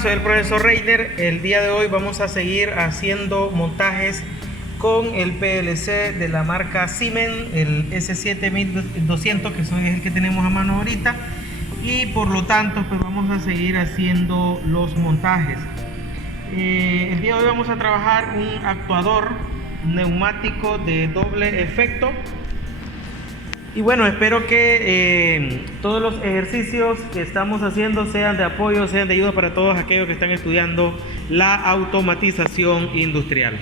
Soy el profesor Reiner. El día de hoy vamos a seguir haciendo montajes con el PLC de la marca Siemens, el S7200, que es el que tenemos a mano ahorita, y por lo tanto pues vamos a seguir haciendo los montajes. El día de hoy vamos a trabajar un actuador neumático de doble efecto. Y bueno, espero que todos los ejercicios que estamos haciendo sean de apoyo, sean de ayuda para todos aquellos que están estudiando la automatización industrial.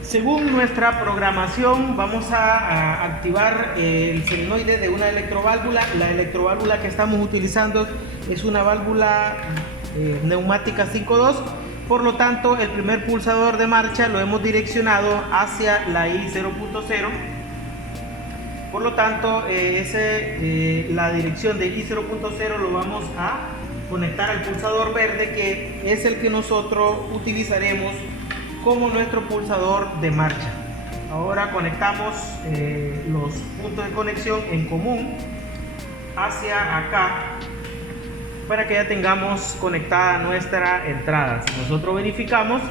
Según nuestra programación, vamos a activar el solenoide de una electroválvula. La electroválvula que estamos utilizando es una válvula neumática 5.2. Por lo tanto, el primer pulsador de marcha lo hemos direccionado hacia la I0.0. Por lo tanto, la dirección de I0.0 lo vamos a conectar al pulsador verde, que es el que nosotros utilizaremos como nuestro pulsador de marcha. Ahora conectamos los puntos de conexión en común hacia acá, para que ya tengamos conectada nuestra entrada. Si nosotros verificamos,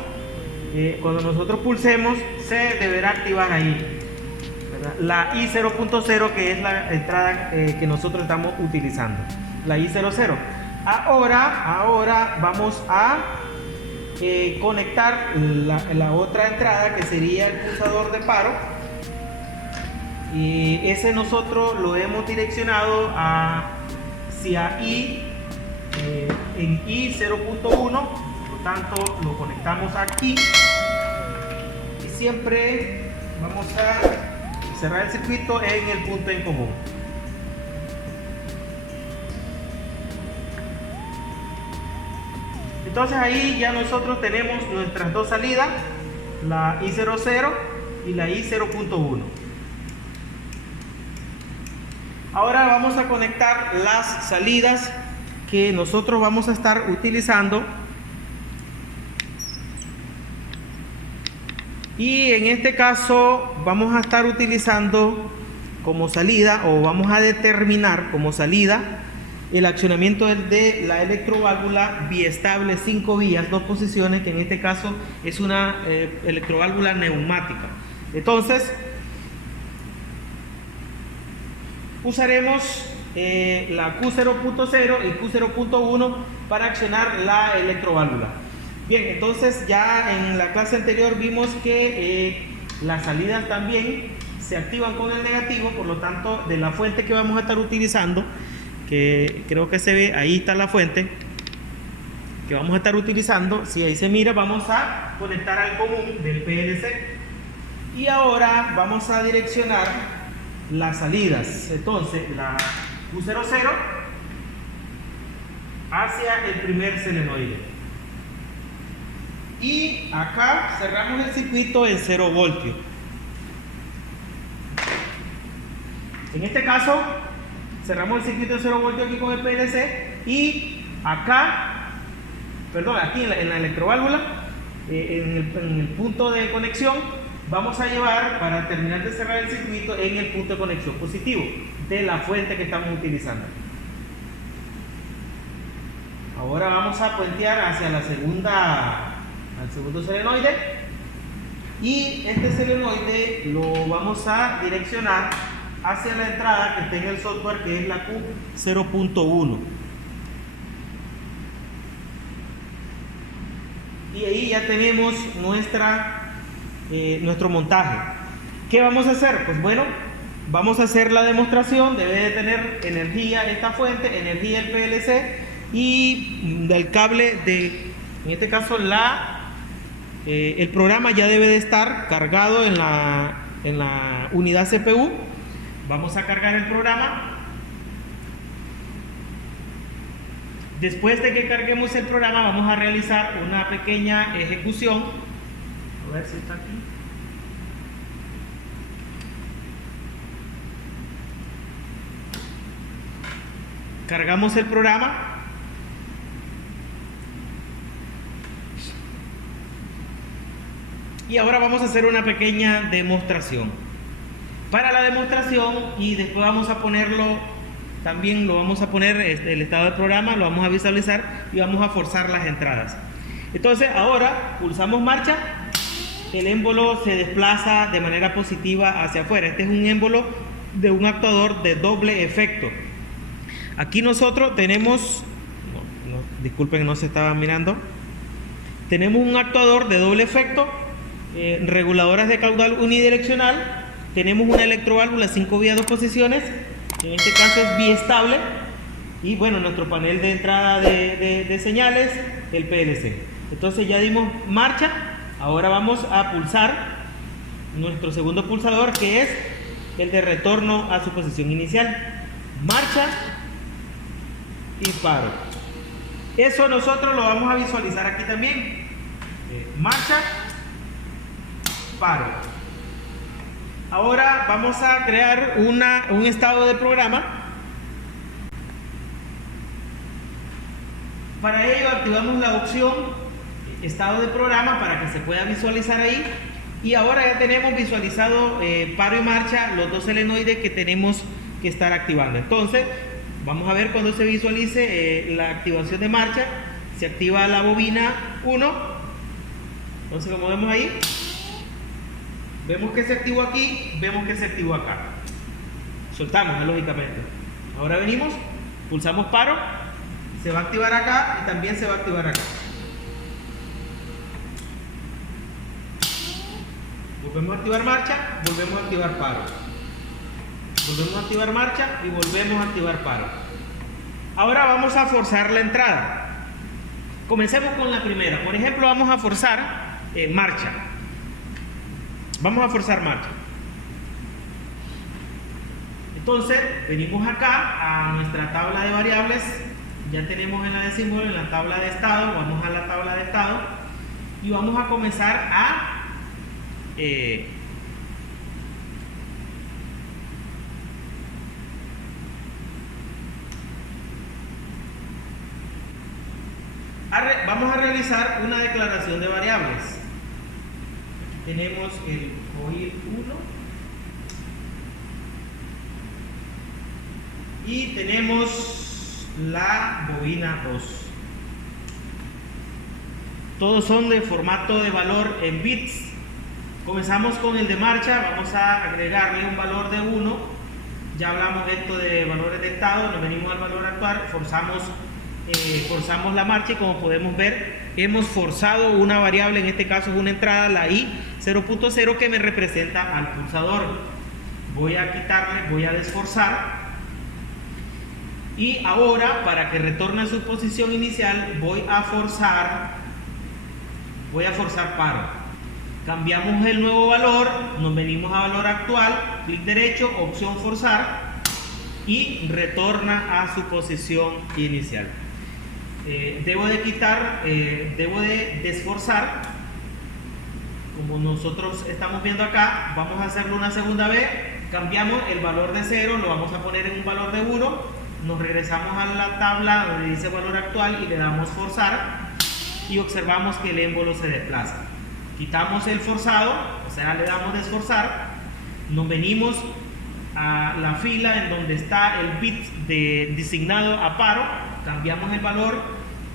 cuando nosotros pulsemos, se deberá activar ahí, ¿verdad?, la I0.0, que es la entrada que nosotros estamos utilizando, la I00. Ahora vamos a conectar la otra entrada, que sería el pulsador de paro, y ese nosotros lo hemos direccionado hacia en I0.1. por lo tanto lo conectamos aquí y siempre vamos a cerrar el circuito en el punto en común. Entonces ahí ya nosotros tenemos nuestras dos salidas, la I00 y la I0.1. Ahora vamos a conectar las salidas que nosotros vamos a estar utilizando, y en este caso vamos a estar utilizando como salida, o vamos a determinar como salida, el accionamiento de la electroválvula biestable 5 vías, 2 posiciones, que en este caso es una electroválvula neumática. Entonces usaremos la Q0.0 y Q0.1 para accionar la electroválvula. Bien, entonces ya en la clase anterior vimos que las salidas también se activan con el negativo. Por lo tanto, de la fuente que vamos a estar utilizando, que creo que se ve, ahí está la fuente que vamos a estar utilizando. Si ahí se mira, vamos a conectar al común del PLC, y ahora vamos a direccionar las salidas. Entonces la Q00 hacia el primer solenoide, y acá cerramos el circuito en 0 voltios. En este caso cerramos el circuito en 0 voltios aquí con el PLC, y acá, aquí en la electroválvula, en el punto de conexión, vamos a llevar, para terminar de cerrar el circuito, en el punto de conexión positivo de la fuente que estamos utilizando. Ahora vamos a puentear hacia al segundo solenoide, y este solenoide lo vamos a direccionar hacia la entrada que está en el software, que es la Q0.1. Y ahí ya tenemos nuestro montaje. ¿Qué vamos a hacer? Pues bueno, vamos a hacer la demostración. Debe de tener energía esta fuente, energía el PLC, y del cable en este caso el programa ya debe de estar cargado en la unidad CPU. Vamos a cargar el programa. Después de que carguemos el programa, vamos a realizar una pequeña ejecución. A ver si está aquí. Cargamos el programa. Y ahora vamos a hacer una pequeña demostración. Para la demostración, y después vamos a ponerlo también lo vamos a poner, el estado del programa, lo vamos a visualizar y vamos a forzar las entradas. Entonces ahora pulsamos marcha, el émbolo se desplaza de manera positiva hacia afuera. Este es un émbolo de un actuador de doble efecto. Aquí nosotros tenemos, disculpen, no se estaba mirando, tenemos un actuador de doble efecto, reguladoras de caudal unidireccional, tenemos una electroválvula 5 vías 2 posiciones, en este caso es biestable, y bueno, nuestro panel de entrada de señales, el PLC. Entonces ya dimos marcha, ahora vamos a pulsar nuestro segundo pulsador, que es el de retorno a su posición inicial. Marcha y paro. Eso nosotros lo vamos a visualizar aquí también. Marcha, paro. Ahora vamos a crear un estado de programa. Para ello activamos la opción estado de programa para que se pueda visualizar ahí. Y ahora ya tenemos visualizado paro y marcha, los dos solenoides que tenemos que estar activando. Entonces vamos a ver cuando se visualice la activación de marcha. Se activa la bobina 1. Entonces, como vemos ahí, vemos que se activó aquí, vemos que se activó acá. Soltamos, lógicamente. Ahora venimos, pulsamos paro, se va a activar acá y también se va a activar acá. Volvemos a activar marcha, volvemos a activar paro. Volvemos a activar marcha y volvemos a activar paro. Ahora vamos a forzar la entrada. Comencemos con la primera. Por ejemplo, vamos a forzar marcha. Vamos a forzar marcha. Entonces, venimos acá a nuestra tabla de variables. Ya tenemos en la de símbolo, en la tabla de estado. Vamos a la tabla de estado y vamos a comenzar a vamos a realizar una declaración de variables. Aquí tenemos el coil 1 y tenemos la bobina 2. Todos son de formato de valor en bits. Comenzamos con el de marcha, vamos a agregarle un valor de 1. Ya hablamos de esto de valores de estado, nos venimos al valor actual, forzamos la marcha y como podemos ver, hemos forzado una variable, en este caso es una entrada, la I 0.0, que me representa al pulsador. Voy a quitarle, voy a desforzar. Y ahora, para que retorne a su posición inicial, voy a forzar paro. Cambiamos el nuevo valor, nos venimos a valor actual, clic derecho, opción forzar y retorna a su posición inicial. Debo de desforzar, como nosotros estamos viendo acá. Vamos a hacerlo una segunda vez. Cambiamos el valor de 0, lo vamos a poner en un valor de 1. Nos regresamos a la tabla donde dice valor actual y le damos forzar y observamos que el émbolo se desplaza. Quitamos el forzado, o sea, le damos desforzar, nos venimos a la fila en donde está el bit designado a paro, cambiamos el valor,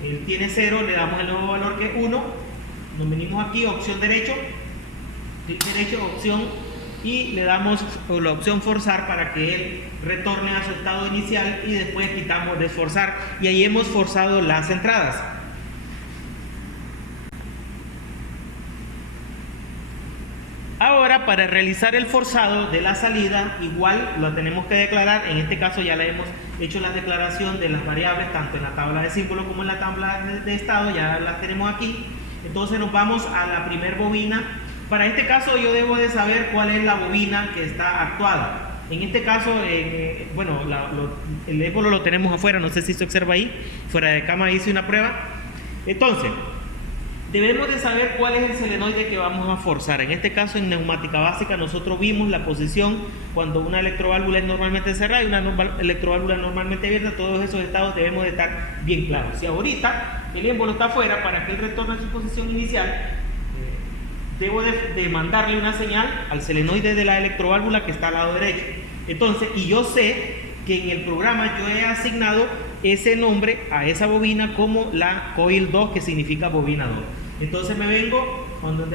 él tiene 0, le damos el nuevo valor que es 1, nos venimos aquí, opción derecho, clic derecho, opción, y le damos la opción forzar para que él retorne a su estado inicial y después quitamos desforzar y ahí hemos forzado las entradas. Ahora, para realizar el forzado de la salida, igual lo tenemos que declarar. En este caso ya le hemos hecho la declaración de las variables, tanto en la tabla de símbolos como en la tabla de estado, ya las tenemos aquí. Entonces nos vamos a la primer bobina. Para este caso yo debo de saber cuál es la bobina que está actuada. En este caso, bueno, el émbolo lo tenemos afuera, no sé si se observa ahí, fuera de cámara hice una prueba. Entonces, debemos de saber cuál es el solenoide que vamos a forzar. En este caso, en neumática básica, nosotros vimos la posición cuando una electroválvula es normalmente cerrada y una electroválvula normalmente abierta. Todos esos estados debemos de estar bien claros. Si ahorita el émbolo está afuera, para que él retorne a su posición inicial, debo de mandarle una señal al solenoide de la electroválvula que está al lado derecho. Entonces, y yo sé que en el programa yo he asignado ese nombre a esa bobina como la coil 2, que significa bobina 2. Entonces me vengo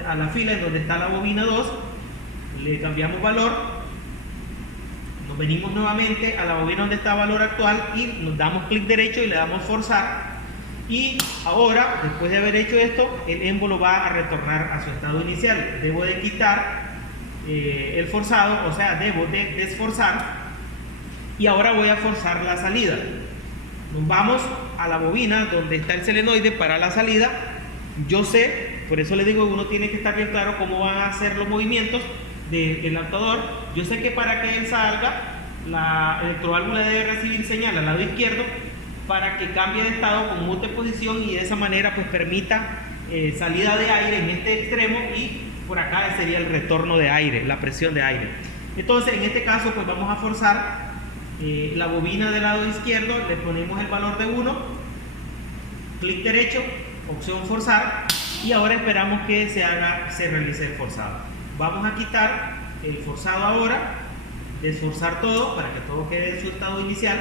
a la fila en donde está la bobina 2, le cambiamos valor, nos venimos nuevamente a la bobina donde está el valor actual y nos damos clic derecho y le damos forzar. Y ahora, después de haber hecho esto, el émbolo va a retornar a su estado inicial. Debo de quitar el forzado, o sea, debo de desforzar, y ahora voy a forzar la salida. Nos vamos a la bobina donde está el solenoide para la salida. Yo sé, por eso le digo que uno tiene que estar bien claro cómo van a ser los movimientos del actuador. Yo sé que para que él salga, la electroválvula debe recibir señal al lado izquierdo para que cambie de estado con mute posición y de esa manera pues permita salida de aire en este extremo, y por acá sería el retorno de aire, la presión de aire. Entonces en este caso pues vamos a forzar la bobina del lado izquierdo, le ponemos el valor de 1, clic derecho, opción forzar, y ahora esperamos que se realice el forzado. Vamos a quitar el forzado ahora, desforzar todo para que todo quede en su estado inicial,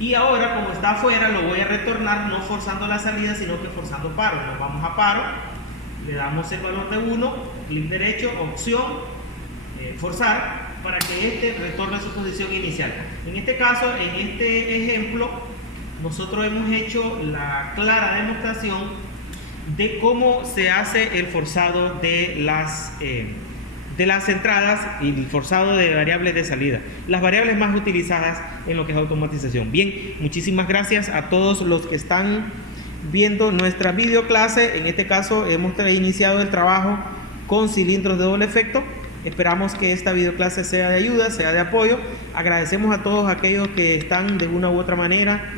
y ahora como está afuera lo voy a retornar no forzando la salida sino que forzando paro. Nos vamos a paro, le damos el valor de 1, clic derecho, opción, forzar, para que este retorne a su posición inicial. En este caso, en este ejemplo, nosotros hemos hecho la clara demostración de cómo se hace el forzado de las entradas y el forzado de variables de salida, las variables más utilizadas en lo que es automatización. Bien, muchísimas gracias a todos los que están viendo nuestra videoclase. En este caso hemos iniciado el trabajo con cilindros de doble efecto. Esperamos que esta videoclase sea de ayuda, sea de apoyo. Agradecemos a todos aquellos que están de una u otra manera